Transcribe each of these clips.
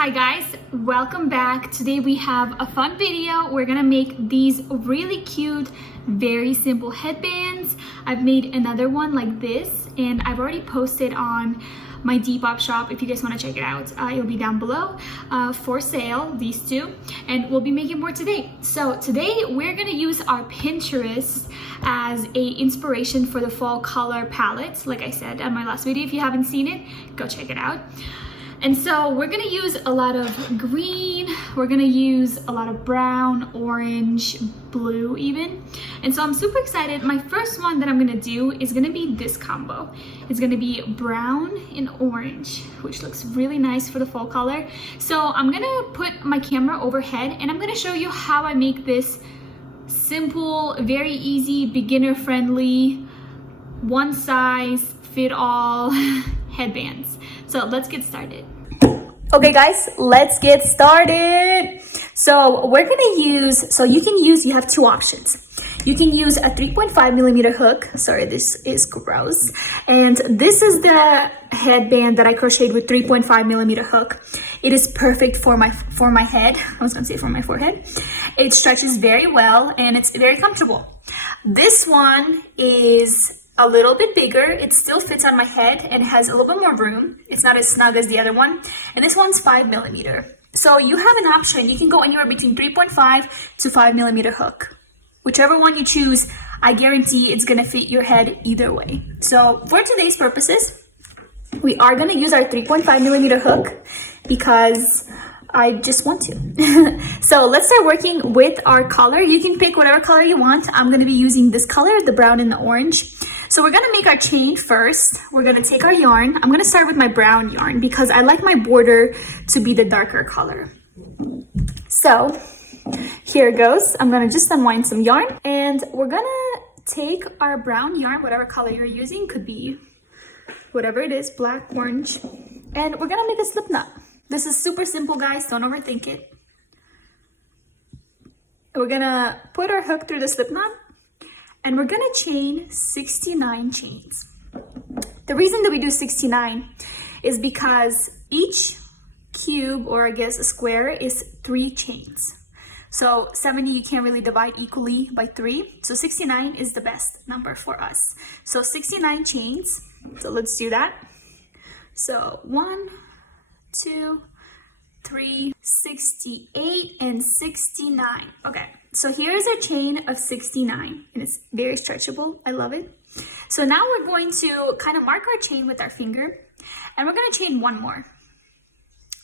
Hi guys, welcome back. Today we have a fun video. We're gonna make these really cute, very simple headbands. I've made another one like this and I've already posted on my Depop shop if you guys want to check it out. It'll be down below for sale, these two, and we'll be making more today. So today we're gonna use our Pinterest as a inspiration for the fall color palette. Like I said on my last video, if you haven't seen it, go check it out. And so we're gonna use a lot of green, we're gonna use a lot of brown, orange, blue even. And so I'm super excited. My first one that I'm gonna do is gonna be this combo. It's gonna be brown and orange, which looks really nice for the fall color. So I'm gonna put my camera overhead and I'm gonna show you how I make this simple, very easy, beginner friendly, one size fit all headbands. So let's get started. Okay guys, let's get started. So we're gonna use, you have two options. You can use a 3.5mm hook. Sorry, this is gross. And this is the headband that I crocheted with 3.5mm hook. It is perfect for my head. I was gonna say for my forehead. It stretches very well and it's very comfortable. This one is a little bit bigger. It still fits on my head and has a little bit more room. It's not as snug as the other one. And this one's 5mm. So you have an option. You can go anywhere between 3.5 to 5mm hook. Whichever one you choose, I guarantee it's gonna fit your head either way. So for today's purposes, we are gonna use our 3.5mm hook because I just want to. So let's start working with our color. You can pick whatever color you want. I'm going to be using this color, the brown and the orange. So we're going to make our chain first. We're going to take our yarn. I'm going to start with my brown yarn because I like my border to be the darker color. So here it goes. I'm going to just unwind some yarn and we're going to take our brown yarn, whatever color you're using, could be whatever it is, black, orange, and we're going to make a slip knot. This is super simple, guys. Don't overthink it. We're gonna put our hook through the slip knot and we're gonna chain 69 chains. The reason that we do 69 is because each cube, or I guess a square, is 3 chains. So 70 you can't really divide equally by 3. So 69 is the best number for us. So 69 chains. So let's do that. So 1, 2, 3, 68, and 69. Okay, so here's our chain of 69, and it's very stretchable. I love it. So now we're going to kind of mark our chain with our finger, and we're going to chain one more.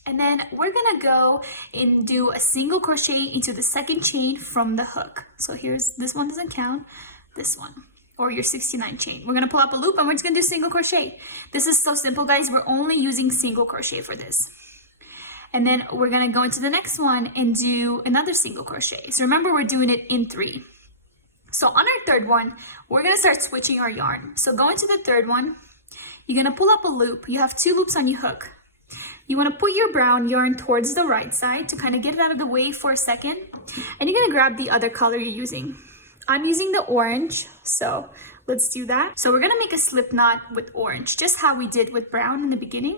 And then we're going to go and do a single crochet into the second chain from the hook. So here's, this one doesn't count, this one, or your 69 chain. We're gonna pull up a loop and we're just gonna do single crochet. This is so simple, guys. We're only using single crochet for this. And then we're gonna go into the next one and do another single crochet. So remember, we're doing it in 3. So on our third one, we're gonna start switching our yarn. So go into the third one, you're gonna pull up a loop. You have 2 loops on your hook. You wanna put your brown yarn towards the right side to kind of get it out of the way for a second. And you're gonna grab the other color you're using. I'm using the orange, so let's do that. So we're gonna make a slip knot with orange, just how we did with brown in the beginning.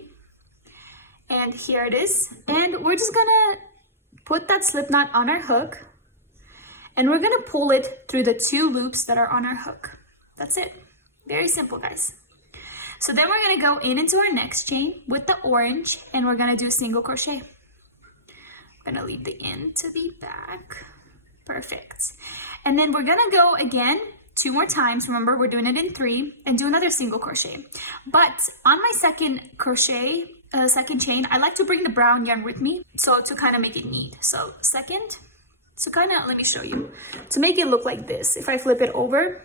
And here it is. And we're just gonna put that slip knot on our hook and we're gonna pull it through the 2 loops that are on our hook. That's it. Very simple, guys. So then we're gonna go into our next chain with the orange and we're gonna do a single crochet. I'm gonna leave the end to the back. Perfect. And then we're gonna go again 2 more times. Remember, we're doing it in 3, and do another single crochet. But on my second crochet, second chain, I like to bring the brown yarn with me, so to kind of make it neat. So second, so kind of, let me show you, to make it look like this. If I flip it over,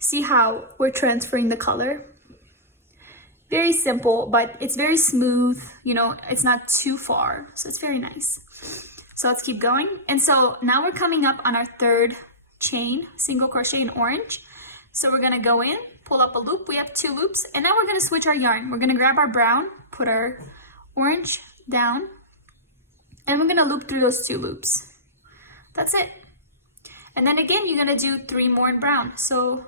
see how we're transferring the color? Very simple, but it's very smooth, you know, it's not too far, so it's very nice. So let's keep going. And so now we're coming up on our third chain, single crochet in orange. So we're gonna go in, pull up a loop. We have 2 loops, and now we're gonna switch our yarn. We're gonna grab our brown, put our orange down, and we're gonna loop through those 2 loops. That's it. And then again, you're gonna do 3 more in brown. So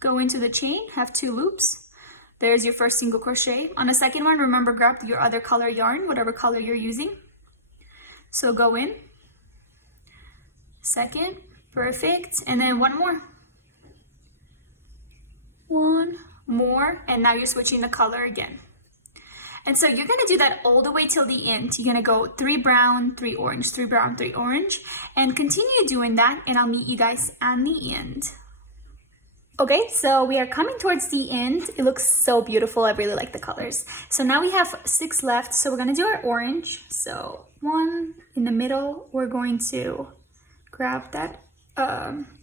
go into the chain, have 2 loops, There's your first single crochet. On the second one, remember, grab your other color yarn, whatever color you're using. So go in, second, perfect, and then one more. One more, and now you're switching the color again. And so you're gonna do that all the way till the end. You're gonna go 3 brown, 3 orange, 3 brown, 3 orange, and continue doing that, and I'll meet you guys at the end. Okay, so we are coming towards the end. It looks so beautiful. I really like the colors. So now we have 6 left. So we're gonna do our orange. So 1 in the middle, we're going to grab that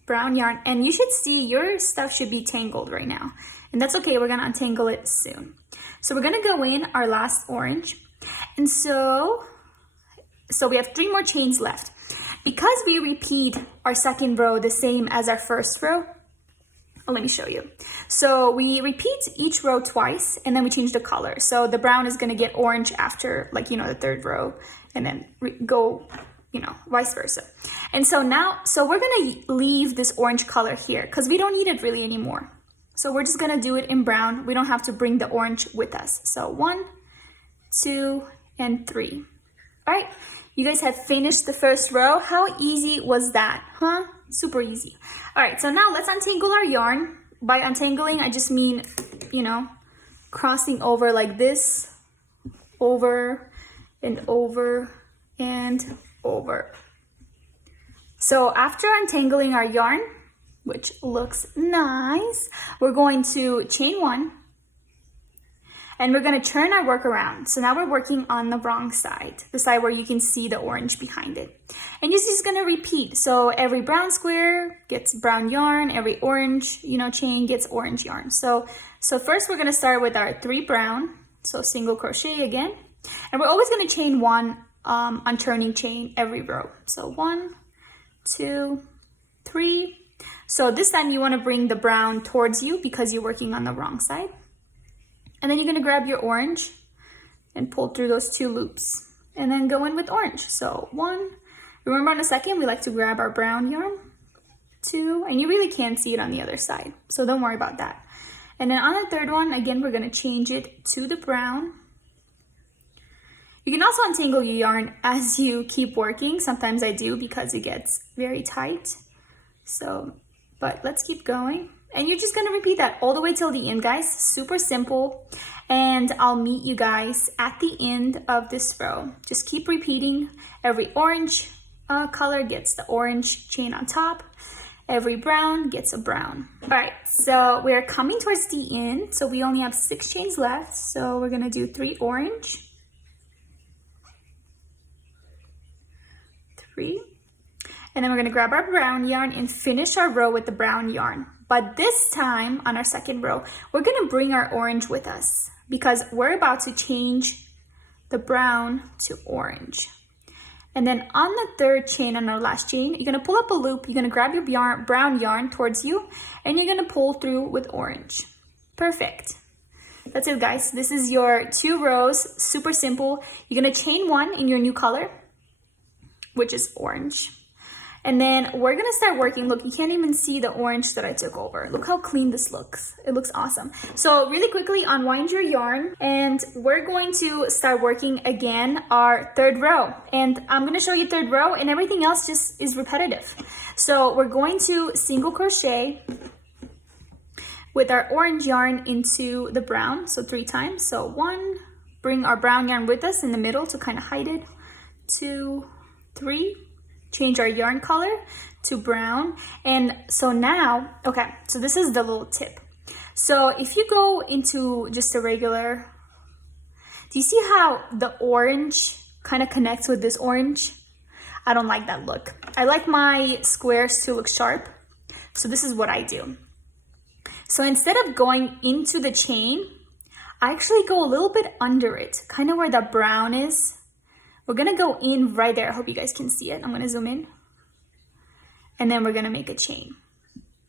brown yarn, and you should see your stuff should be tangled right now, and that's okay. We're gonna untangle it soon. So we're gonna go in our last orange, and so we have 3 more chains left. Because we repeat our second row the same as our first row, let me show you. So we repeat each row twice, and then we change the color. So the brown is gonna get orange after, like, you know, the 3rd row, and then go, you know, vice versa. And so now, so we're gonna leave this orange color here because we don't need it really anymore. So we're just gonna do it in brown. We don't have to bring the orange with us. So 1, 2, and 3. All right, you guys have finished the first row. How easy was that, huh? Super easy. All right, so now let's untangle our yarn. By untangling, I just mean, you know, crossing over like this, over and over and over. So after untangling our yarn, which looks nice, we're going to chain 1, and we're going to turn our work around. So now we're working on the wrong side, the side where you can see the orange behind it. And you're just going to repeat. So every brown square gets brown yarn, every orange, you know, chain gets orange yarn. So first we're going to start with our 3 brown, so single crochet again, and we're always going to chain 1 unturning chain every row. So 1, 2, 3. So this time you want to bring the brown towards you because you're working on the wrong side. And then you're going to grab your orange and pull through those 2 loops and then go in with orange. So 1, remember on the second, we like to grab our brown yarn, 2, and you really can't see it on the other side. So don't worry about that. And then on the 3rd one, again, we're going to change it to the brown. You can also untangle your yarn as you keep working. Sometimes I do because it gets very tight. So, but let's keep going. And you're just gonna repeat that all the way till the end, guys. Super simple. And I'll meet you guys at the end of this row. Just keep repeating. Every orange color gets the orange chain on top. Every brown gets a brown. All right, so we're coming towards the end. So we only have 6 chains left. So we're gonna do 3 orange, 3, and then we're gonna grab our brown yarn and finish our row with the brown yarn. But this time on our 2nd row, we're gonna bring our orange with us because we're about to change the brown to orange. And then on the 3rd chain, on our last chain, you're gonna pull up a loop, you're gonna grab your brown yarn towards you, and you're gonna pull through with orange. Perfect. That's it, guys. This is your 2 rows, super simple. You're gonna chain 1 in your new color, which is orange. And then we're gonna start working. Look, you can't even see the orange that I took over. Look how clean this looks. It looks awesome. So really quickly, unwind your yarn, and we're going to start working again our 3rd row. And I'm gonna show you 3rd row, and everything else just is repetitive. So we're going to single crochet with our orange yarn into the brown, so 3 times. So 1, bring our brown yarn with us in the middle to kind of hide it. 2, 3, change our yarn color to brown. And so now, okay, so this is the little tip. So if you go into just a regular, do you see how the orange kind of connects with this orange? I don't like that look. I like my squares to look sharp. So this is what I do. So instead of going into the chain, I actually go a little bit under it, kind of where the brown is. We're gonna go in right there. I hope you guys can see it. I'm gonna zoom in. And then we're gonna make a chain.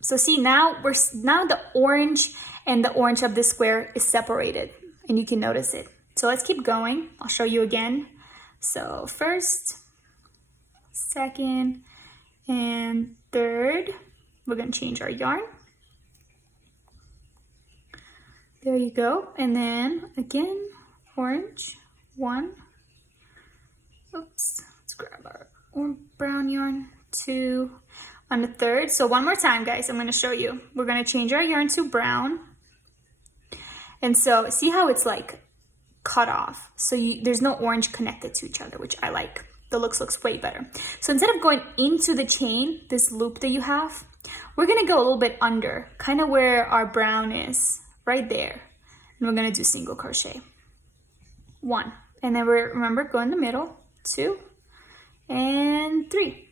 So see, now the orange and the orange of this square is separated, and you can notice it. So let's keep going. I'll show you again. So 1st, 2nd, and 3rd, we're gonna change our yarn. There you go. And then again, orange, 1. Oops, let's grab our brown yarn, 2 on the 3rd. So one more time, guys, I'm going to show you. We're going to change our yarn to brown. And so see how it's like cut off. So there's no orange connected to each other, which I like. The looks way better. So instead of going into the chain, this loop that you have, we're going to go a little bit under, kind of where our brown is, right there. And we're going to do single crochet. 1. And then remember, go in the middle. 2 and 3.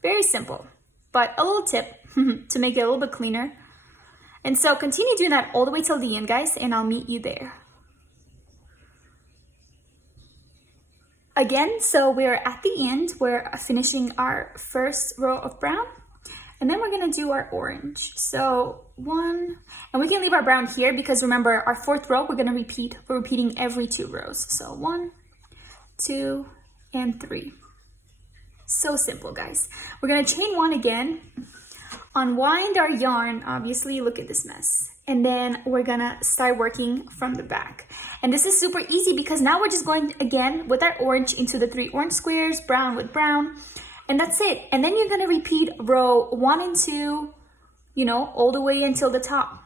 Very simple, but a little tip to make it a little bit cleaner. And so continue doing that all the way till the end, guys, and I'll meet you there. Again, so we're at the end. We're finishing our first row of brown, and then we're gonna do our orange. So 1, and we can leave our brown here because remember, our 4th row, we're repeating every 2 rows. So 1, 2, and 3. So simple, guys. We're gonna chain 1 again, unwind our yarn, obviously, look at this mess. And then we're gonna start working from the back. And this is super easy because now we're just going again with our orange into the 3 orange squares, brown with brown, and that's it. And then you're gonna repeat row 1 and 2, you know, all the way until the top.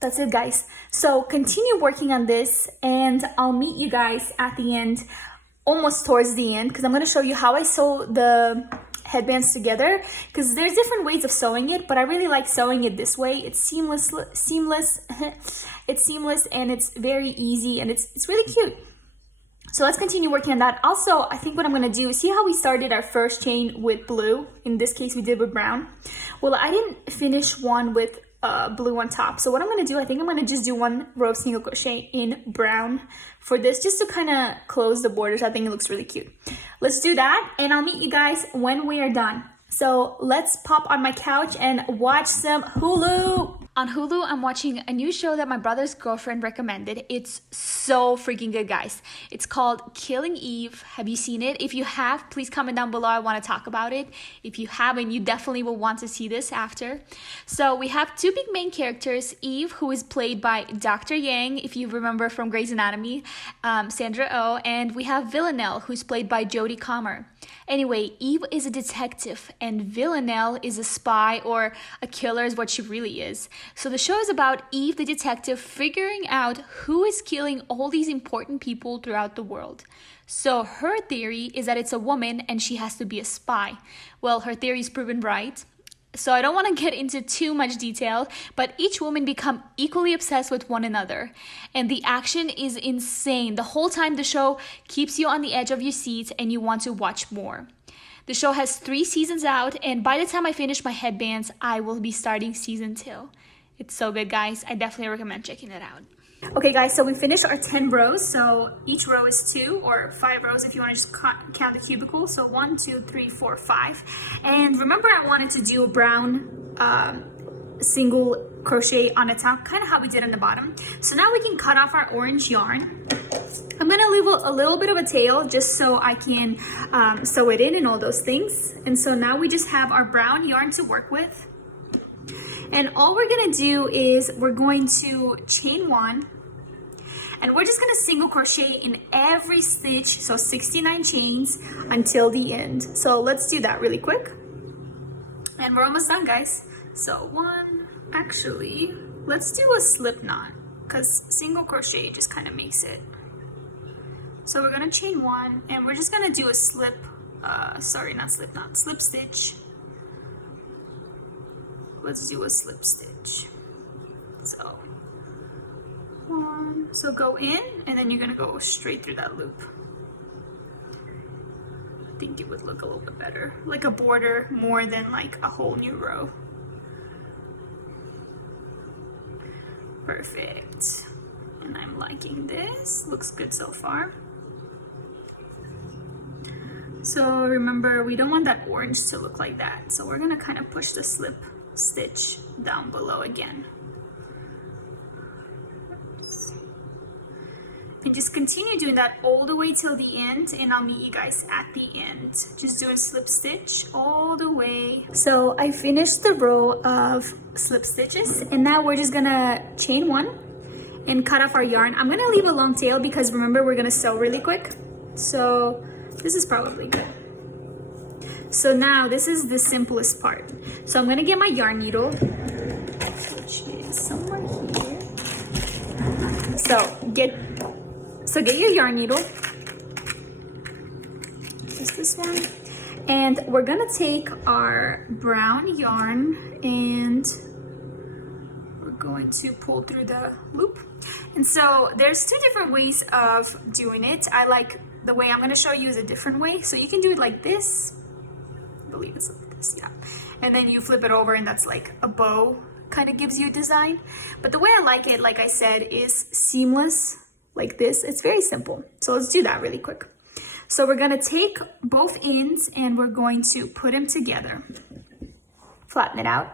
That's it, guys. So continue working on this and I'll meet you guys at the end, almost towards the end, because I'm going to show you how I sew the headbands together, because there's different ways of sewing it, but I really like sewing it this way. It's seamless it's seamless and it's very easy and it's really cute. So let's continue working on that. Also, I think what I'm going to do, see how we started our first chain with blue? In this case, we did with brown. Well, I didn't finish one with blue on top. So what I'm going to do, I think I'm going to just do 1 row of single crochet in brown for this, just to kind of close the borders. I think it looks really cute. Let's do that, and I'll meet you guys when we are done. So let's pop on my couch and watch some Hulu. On Hulu, I'm watching a new show that my brother's girlfriend recommended. It's so freaking good, guys. It's called Killing Eve. Have you seen it? If you have, please comment down below. I want to talk about it. If you haven't, you definitely will want to see this after. So we have 2 big main characters. Eve, who is played by Dr. Yang, if you remember from Grey's Anatomy, Sandra Oh, and we have Villanelle, who's played by Jodie Comer. Anyway, Eve is a detective and Villanelle is a spy, or a killer is what she really is. So the show is about Eve the detective figuring out who is killing all these important people throughout the world. So her theory is that it's a woman and she has to be a spy. Well, her theory is proven right. So I don't want to get into too much detail, but each woman become equally obsessed with one another. And the action is insane. The whole time the show keeps you on the edge of your seat and you want to watch more. The show has 3 seasons out, and by the time I finish my headbands, I will be starting season 2. It's so good, guys. I definitely recommend checking it out. Okay, guys, so we finished our 10 rows. So each row is 2 or 5 rows if you want to just count the cubicles. So 1, 2, 3, 4, 5. And remember, I wanted to do a brown single crochet on the top, kind of how we did on the bottom. So now we can cut off our orange yarn. I'm going to leave a little bit of a tail just so I can sew it in and all those things. And so now we just have our brown yarn to work with. And all we're going to do is we're going to chain 1, and we're just going to single crochet in every stitch, so 69 chains until the end. So let's do that really quick. And we're almost done, guys. So 1, actually, let's do a slip knot, because single crochet just kind of makes it. So we're going to chain 1, and we're just going to do a slip stitch. Let's do a slip stitch. So 1, so go in, and then you're gonna go straight through that loop. I think it would look a little bit better, like a border more than like a whole new row. Perfect. And I'm liking this, looks good so far. So remember, we don't want that orange to look like that, so we're gonna kind of push the slip stitch down below again. And just continue doing that all the way till the end, and I'll meet you guys at the end. Just doing slip stitch all the way. So I finished the row of slip stitches, and now we're just gonna chain 1, and cut off our yarn. I'm gonna leave a long tail because remember, we're gonna sew really quick. So this is probably good. So now this is the simplest part. So I'm gonna get my yarn needle, which is somewhere here. So get your yarn needle, just this one. And we're gonna take our brown yarn and we're going to pull through the loop. And so there's two different ways of doing it. I like the way I'm gonna show you is a different way. So you can do it like this. I believe it's like this, yeah. And then you flip it over and that's like a bow, kind of gives you a design. But the way I like it, like I said, is seamless like this. It's very simple. So let's do that really quick. So we're gonna take both ends and we're going to put them together. Flatten it out.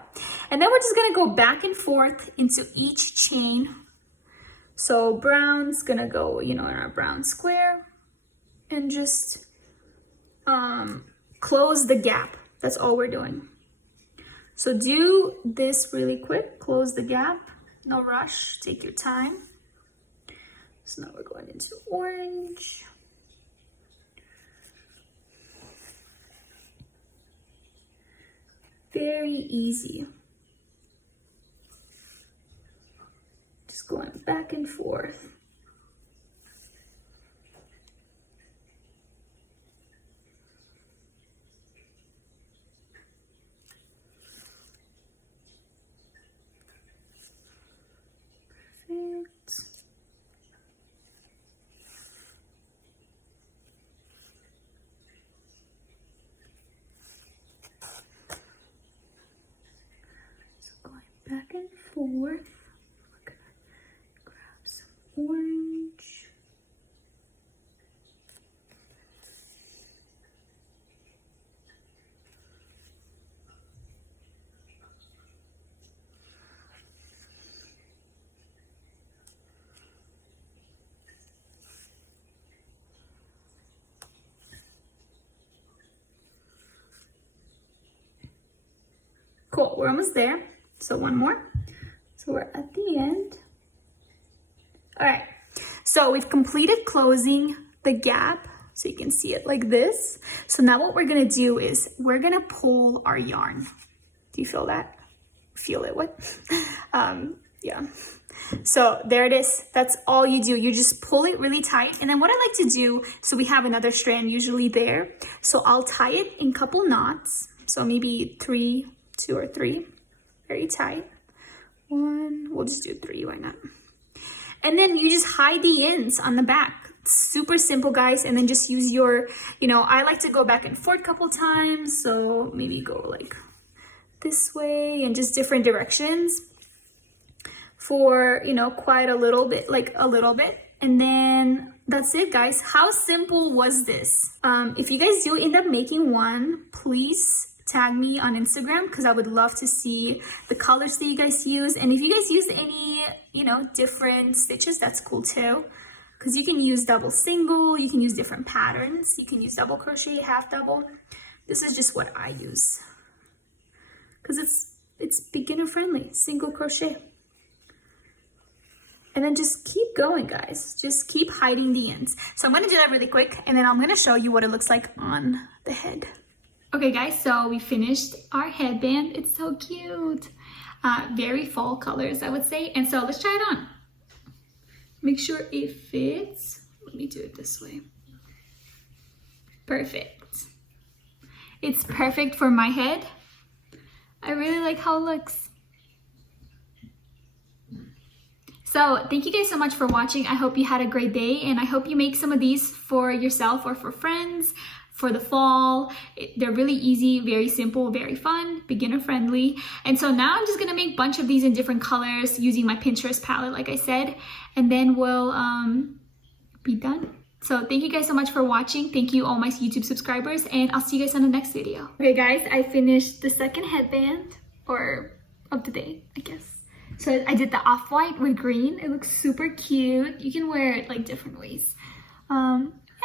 And then we're just gonna go back and forth into each chain. So brown's gonna go, you know, in our brown square and just close the gap. That's all we're doing. So do this really quick, close the gap, no rush, take your time. So now we're going into orange. Very easy. Just going back and forth. Perfect. Back and forth. We're gonna grab some orange. Cool, we're almost there. So one more. So we're at the end. All right, so we've completed closing the gap, so you can see it like this. So now what we're gonna do is we're gonna pull our yarn. Do you feel that? Feel it, what? Yeah. So there it is. That's all you do. You just pull it really tight. And then what I like to do, so we have another strand usually there. So I'll tie it in couple knots. So maybe 2 or 3. Very tight. 1, we'll just do 3, why not? And then you just hide the ends on the back. Super simple, guys. And then just use your, you know, I like to go back and forth a couple times. So maybe go like this way and just different directions for, you know, quite a little bit, like a little bit. And then that's it, guys. How simple was this? If you guys do end up making one, please tag me on Instagram because I would love to see the colors that you guys use. And if you guys use any, you know, different stitches, that's cool too. Because you can use double single, you can use different patterns, you can use double crochet, half double. This is just what I use because it's beginner friendly, single crochet. And then just keep going, guys. Just keep hiding the ends. So I'm going to do that really quick and then I'm going to show you what it looks like on the head. Okay guys, so we finished our headband. It's so cute. Very fall colors, I would say. And so let's try it on. Make sure it fits. Let me do it this way. Perfect. It's perfect for my head. I really like how it looks. So thank you guys so much for watching. I hope you had a great day and I hope you make some of these for yourself or for friends. For the fall. They're really easy, very simple, very fun, beginner friendly. And so now I'm just gonna make a bunch of these in different colors using my Pinterest palette, like I said, and then we'll be done. So thank you guys so much for watching. Thank you all my YouTube subscribers and I'll see you guys on the next video. Okay guys, I finished the second headband of the day, I guess. So I did the off-white with green. It looks super cute. You can wear it like different ways.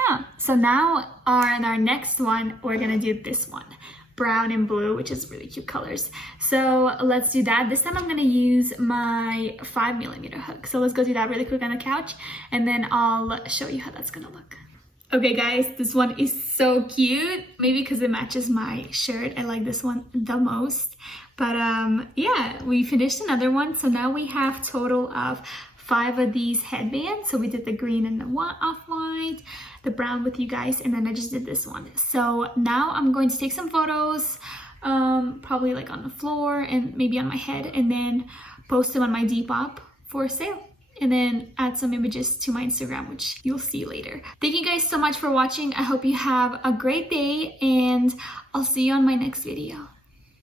Yeah, so now on our next one, we're gonna do this one. brown and blue, which is really cute colors. So let's do that. This time I'm gonna use my 5mm hook. So let's go do that really quick on the couch, and then I'll show you how that's gonna look. Okay guys, this one is so cute. Maybe because it matches my shirt, I like this one the most. But yeah, we finished another one. So now we have total of 5 of these headbands. So we did the green and the off-white, the brown with you guys, and then I just did this one. So now I'm going to take some photos, probably like on the floor and maybe on my head, and then post them on my Depop for sale. And then add some images to my Instagram, which you'll see later. Thank you guys so much for watching. I hope you have a great day, and I'll see you on my next video.